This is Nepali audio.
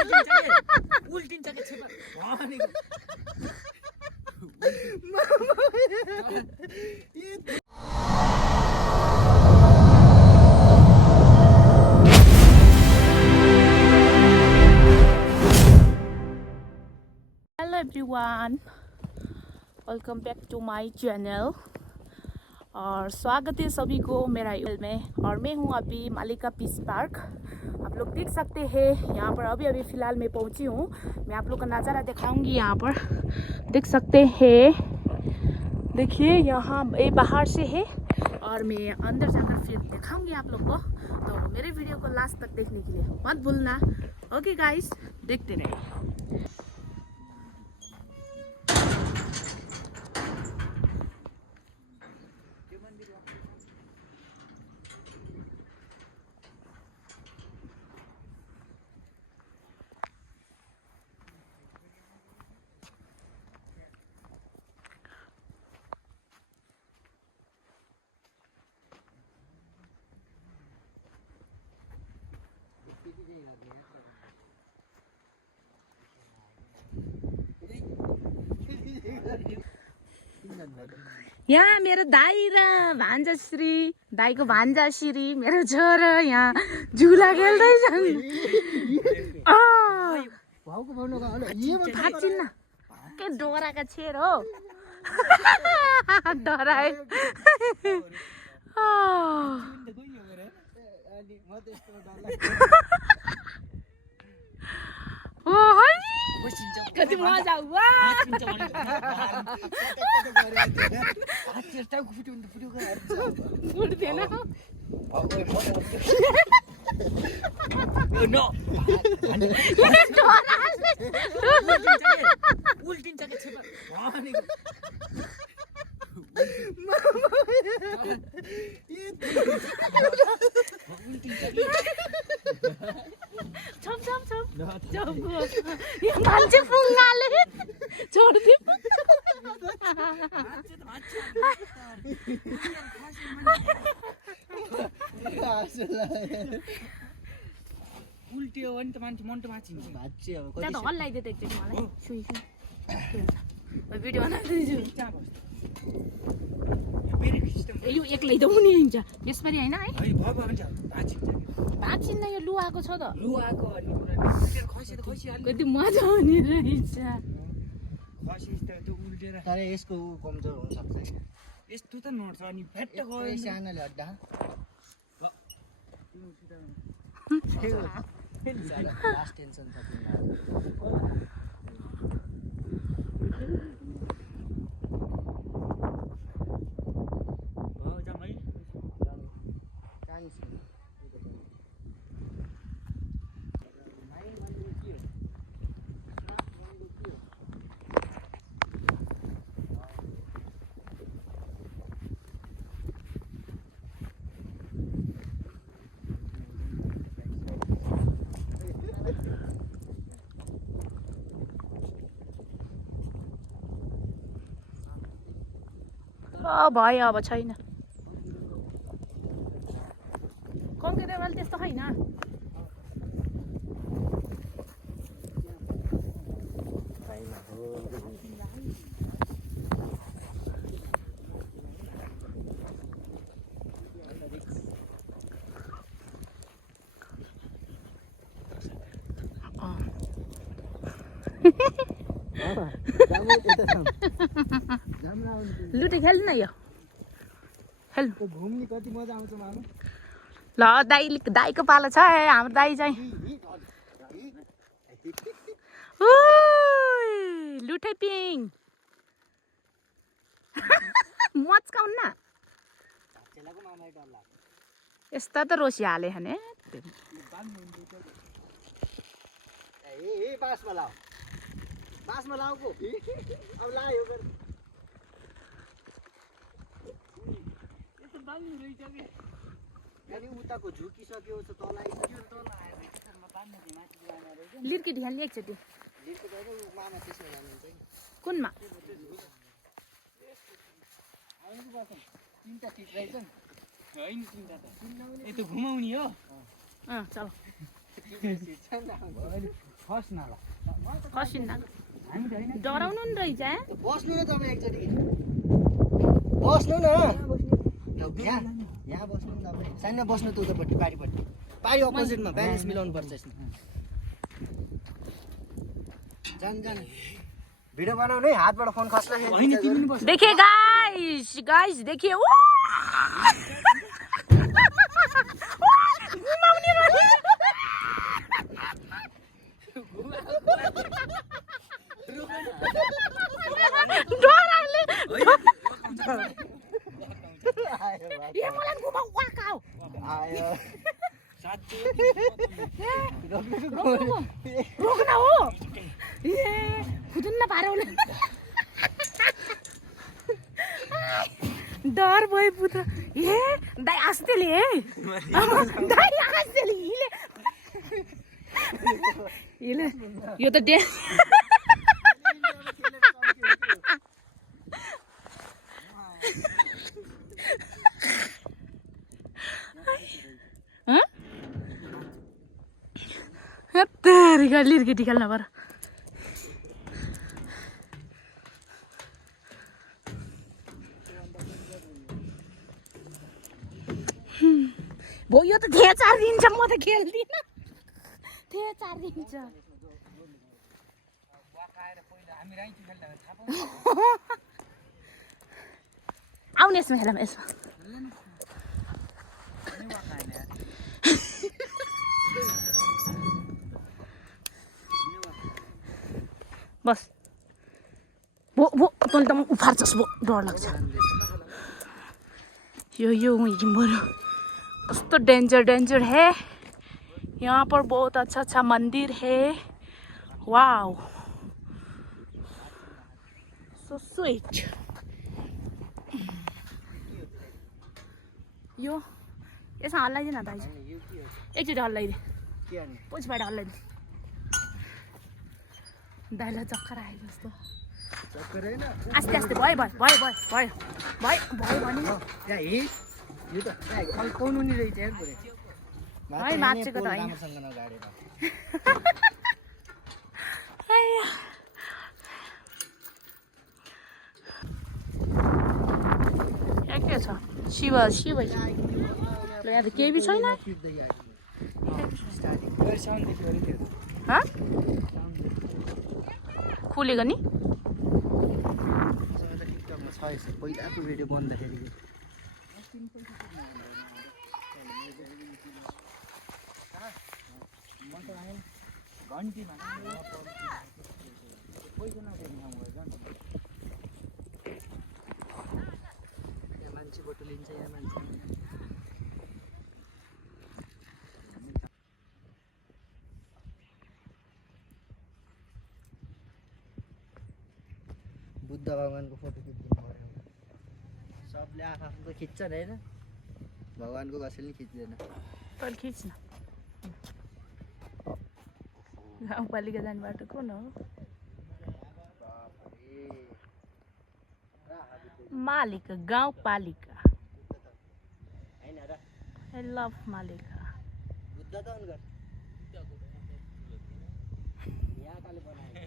उल्टिन्छ के छेपा hello everyone, welcome back to my channel और स्वागत है सभी को मेरा यूट्यूब में। और मैं हूँ अभी मालिका पीस पार्क। आप लोग देख सकते हैं यहाँ पर अभी फ़िलहाल मैं पहुँची हूँ। मैं आप लोग का नज़ारा दिखाऊंगी। यहाँ पर देख सकते हैं, देखिए यहाँ ये बाहर से है और मैं अंदर जाकर फिर दिखाऊंगी आप लोग को। तो मेरे वीडियो को लास्ट तक देखने के लिए मत भूलना। ओके गाइस, देखते रहिए। यहाँ मेरो दाई र भान्जाश्री, दाईको भान्जाश्री मेरो छोरा यहाँ झुला खेल्दैछन्। भाग्छिन् के डोराका छेर हो डराए। कति मजा उल्टिन्छ के छेपा मान्छे फुङ्गाले छोड्दियो। उल्टियो भने त मान्छे मन त माछिन्छ त्यहाँ त हल्लाइदियो त एकचोटि मलाई। सुई भिडियो बनाउँदैछु। यो एक्लै त हुने हुन्छ यसपालि होइन है। भाग्छिन्न यो लुहाको छ त। कति मजा आउने रहेछ। तर यसको कमजोर हुन सक्छ। यस्तो त नर्छ अनि फ्याट गयो सानोले अड्डा लास्ट टेन्सन छ भयो, अब छैन। कङ्क्रिटवाला त्यस्तो छैन। लुटे खेल्नु न यो खेल्नु। घुम्ने कति मजा आउँछ मानु। ल दाईको पालो छ है। हाम्रो दाई चाहिँ लुटे पिङ मच्काउन न। यस्ता त रोसी हाले भने बासमा लाऊ, बासमा लाउको अब लायो गर। उताको झुकिसक्यो तल आइसक्यो। लिर्की ढ्यान एकचोटि मामा त्यसमा जानुहुन्छ कुनमा तीनटा सिट रहेछ नि हैन। तीनटा त यतो घुमाउने हो। चलो खस न ल खसिन्न हामी त होइन डराउनु नि रहेछ बस्नु न तपाईँ एकचोटि बस्नु न यहाँ बस्नु नि तपाईँ सानो बस्नु त उतापट्टि पारी अपोजिटमा ब्यालेन्स मिलाउनु पर्छ यसमा जान भिडियो बनाउनु है हातबाट फोन खस्ला होइन तिमी नि बस देखिए गाइस देखिए घुमाउने रहेछ डराले ए मलाई घुमाउ वाकाउ आयो रोक्न हो ए खुदुन्न पारौले डर भयो पुत्र ए दाइ आस्तेले ए दाइ आस्तेले हिले यो त डे तेरी गाडी केटी खेल्न पर भो यो त थिए 4 दिन्छ म त खेल्दिन थिए 4 दिन्छ हामी राइटी खेल्दा थाहा आउने यसमा खेलौँ यसमा बस भो भो तैँले त म उफार्छस् भो डर लाग्छ यो बरु कस्तो डेंजर है यहाँ पर बहुत अच्छा मंदिर है वाओ सो स्वीट यो यसमा हल्लाइदिन दाइ एकचोटि हल्लाइदे पछिबाट हल्लाइदे दाइलाई चक्कर आयो जस्तो आस्ते आस्ते भयो भने यो त फल्काउनु नि रहेछ यार पुरै भाइ माछेको त हैन यहाँ के छ शिव ल यहाँ त केही पनि छैन खुलेको नि पहिलाको भिडियो बन्दाखेरि घन्टी मान्छेबाट लिन्छ यहाँ मान्छे बुद्ध भगवानको फोटो खिच्दिनु पर्यो सबले आफ्नो खिच्छन् होइन भगवानको कसैले खिच्दैन तैँले खिच्न गाउँपालिका जाने बाटो कुन हो मालिका गाउँपालिका आई लभ मालिका बुद्ध त यहाँ काले बनायो